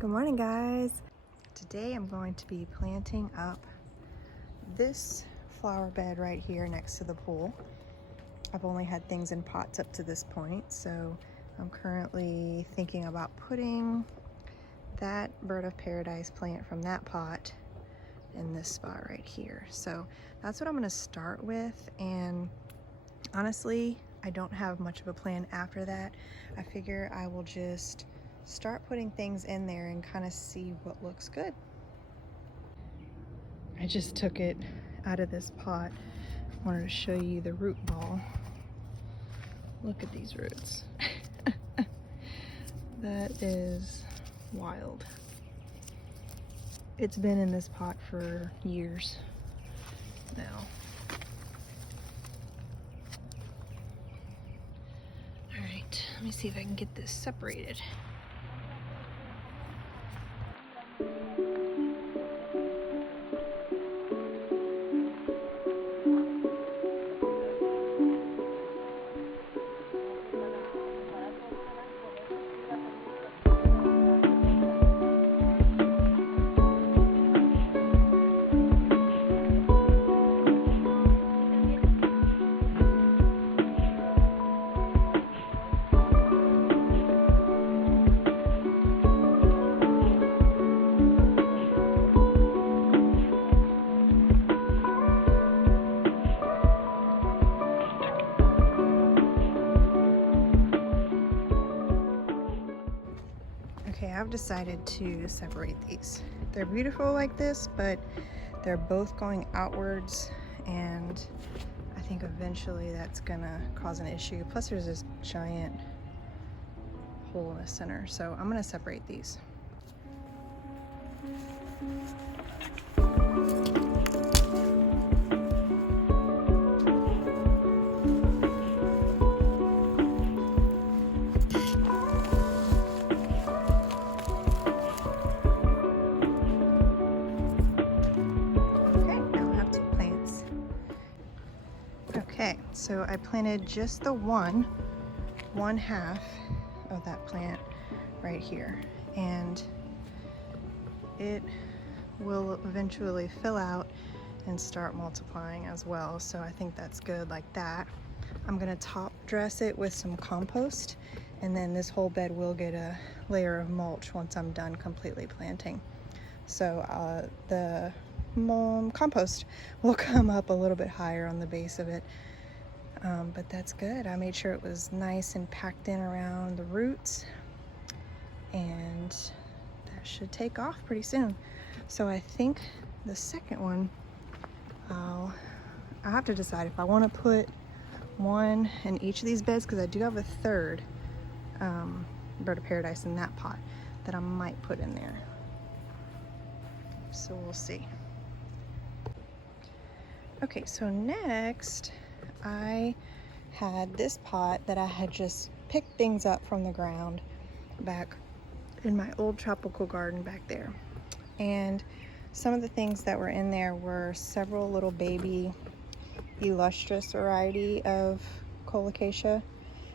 Good morning, guys. Today I'm going to be planting up this flower bed right here next to the pool. I've only had things in pots up to this point, so I'm currently thinking about putting that bird of paradise plant from that pot in this spot right here. So that's what I'm going to start with, and honestly, I don't have much of a plan after that. I figure I will just start putting things in there and kind of see what looks good. I just took it out of this pot. I wanted to show you the root ball. Look at these roots. That is wild. It's been in this pot for years now. All right, let me see if I can get this separated. Okay, I've decided to separate these. They're beautiful like this, but they're both going outwards, and I think eventually that's gonna cause an issue. Plus there's this giant hole in the center, so I'm gonna separate these. Okay, so I planted just the one half of that plant right here, and it will eventually fill out and start multiplying as well, so I think that's good like that. I'm gonna top dress it with some compost, and then this whole bed will get a layer of mulch once I'm done completely planting. So the compost will come up a little bit higher on the base of it, but that's good. I made sure it was nice and packed in around the roots, and that should take off pretty soon. So I think the second one, I'll have to decide if I want to put one in each of these beds, because I do have a third bird of paradise in that pot that I might put in there. So we'll see. Okay, so next I had this pot that I had just picked things up from the ground back in my old tropical garden back there. And some of the things that were in there were several little baby illustrious variety of Colo Acacia.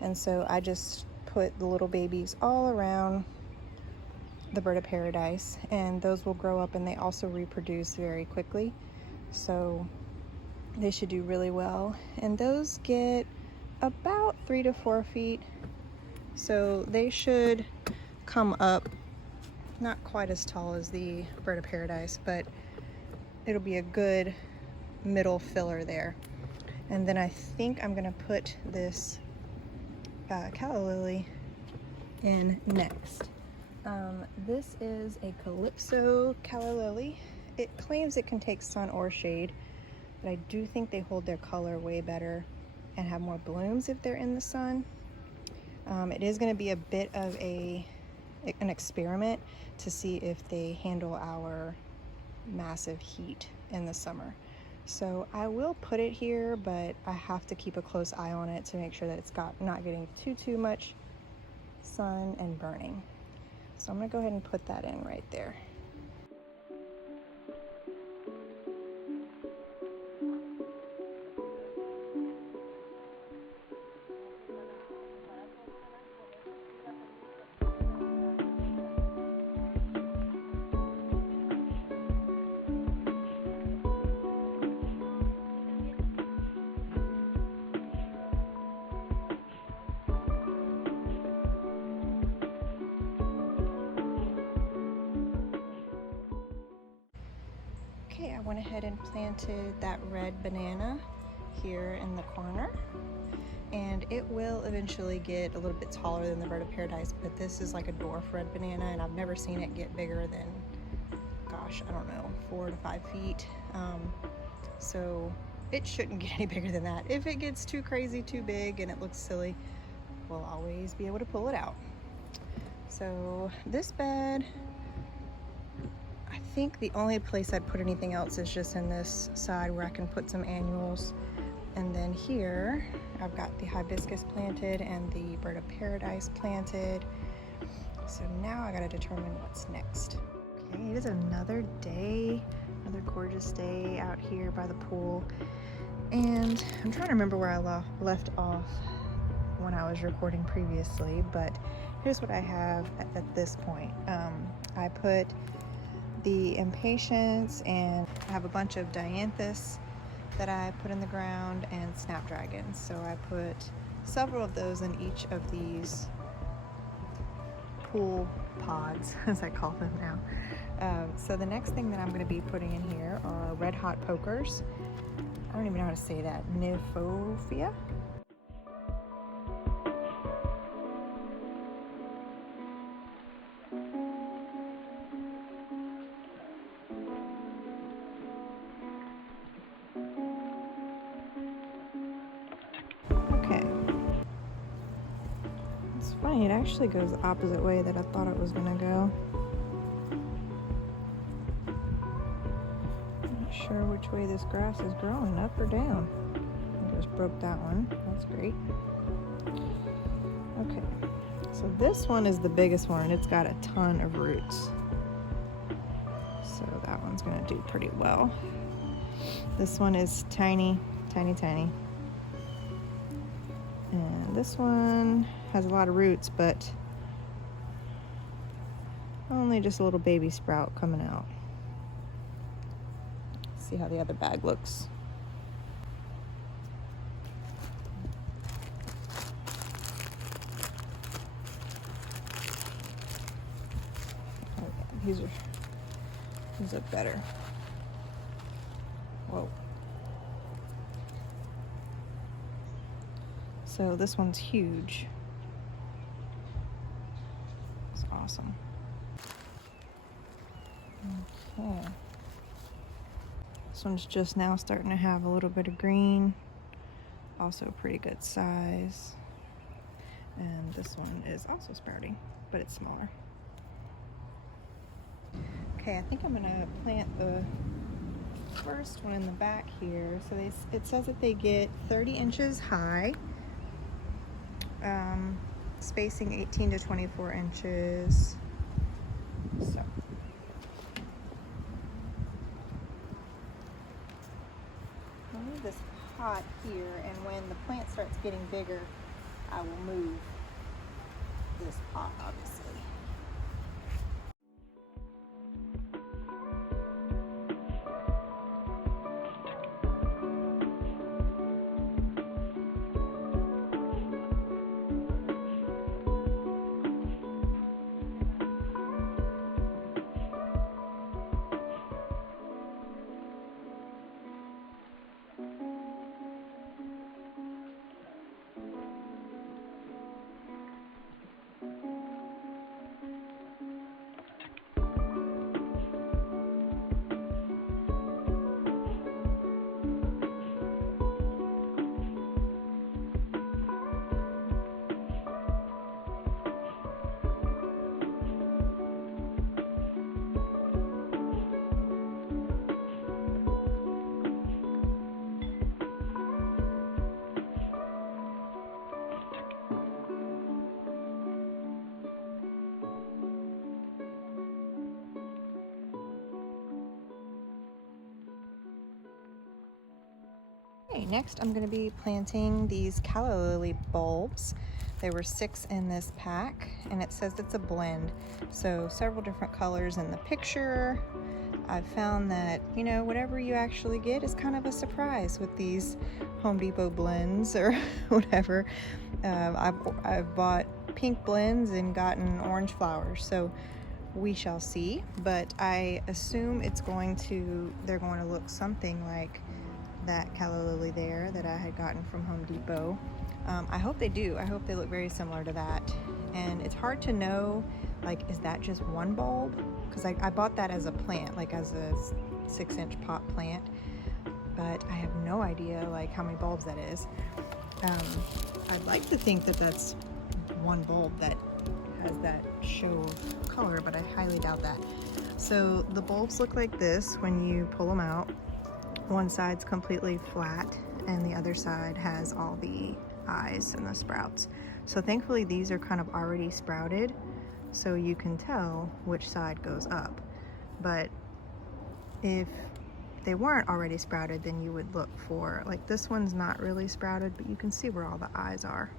And so I just put the little babies all around the bird of paradise, and those will grow up, and they also reproduce very quickly, so they should do really well. And those get about 3 to 4 feet, so they should come up not quite as tall as the bird of paradise, but it'll be a good middle filler there. And then I think I'm gonna put this Calla Lily in next. This is a Calypso Calla Lily. It claims it can take sun or shade, but I do think they hold their color way better and have more blooms if they're in the sun. It is going to be a bit of an experiment to see if they handle our massive heat in the summer. So I will put it here, but I have to keep a close eye on it to make sure that it's not getting too much sun and burning. So I'm gonna go ahead and put that in right there. Okay, I went ahead and planted that red banana here in the corner, and it will eventually get a little bit taller than the bird of paradise, but this is like a dwarf red banana, and I've never seen it get bigger than, gosh, I don't know, 4 to 5 feet. So it shouldn't get any bigger than that. If it gets too crazy, too big, and it looks silly, we'll always be able to pull it out. So this bed, I think the only place I'd put anything else is just in this side where I can put some annuals. And then here, I've got the hibiscus planted and the bird of paradise planted. So now I gotta determine what's next. Okay, it is another day, another gorgeous day out here by the pool. And I'm trying to remember where I left off when I was recording previously, but here's what I have at this point. I put the impatiens, and I have a bunch of dianthus that I put in the ground, and snapdragons. So I put several of those in each of these pool pods, as I call them now. So the next thing that I'm going to be putting in here are red hot pokers. I don't even know how to say that. Nymphophia. Okay. It's funny, it actually goes the opposite way that I thought it was gonna go. Not sure which way this grass is growing, up or down. I just broke that one. That's great. Okay, so this one is the biggest one, and it's got a ton of roots. So that one's gonna do pretty well. This one is tiny, tiny, tiny. And this one has a lot of roots, but only just a little baby sprout coming out. Let's see how the other bag looks. Oh yeah, these look better. Whoa. So this one's huge. It's awesome. Okay. This one's just now starting to have a little bit of green. Also pretty good size. And this one is also sprouting, but it's smaller. Okay, I think I'm gonna plant the first one in the back here. So it says that they get 30 inches high. Spacing 18 to 24 inches. So I'll leave this pot here, and when the plant starts getting bigger, I will move this pot, obviously. Okay, next I'm going to be planting these Calla Lily bulbs. There were 6 in this pack, and it says it's a blend, so several different colors in the picture. I've found that, you know, whatever you actually get is kind of a surprise with these Home Depot blends or whatever. I've bought pink blends and gotten orange flowers, so we shall see, but I assume they're going to look something like that Calla Lily there that I had gotten from Home Depot. I hope they do. I hope they look very similar to that. And it's hard to know, like, is that just one bulb? Because I bought that as a plant, like as a 6-inch pot plant, but I have no idea like how many bulbs that is. I'd like to think that that's one bulb that has that show of color, but I highly doubt that. So the bulbs look like this when you pull them out. One side's completely flat and the other side has all the eyes and the sprouts. So thankfully these are kind of already sprouted, so you can tell which side goes up. But if they weren't already sprouted, then you would look for, like, this one's not really sprouted, but you can see where all the eyes are.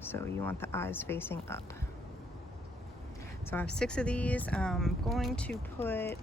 So you want the eyes facing up. So I have 6 of these. I'm going to put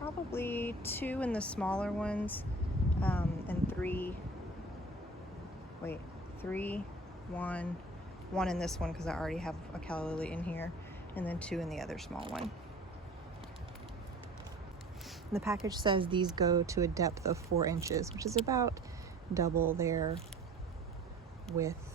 probably 2 in the smaller ones, and 3, 1 in this one because I already have a Calla Lily in here, and then 2 in the other small one. The package says these go to a depth of 4 inches, which is about double their width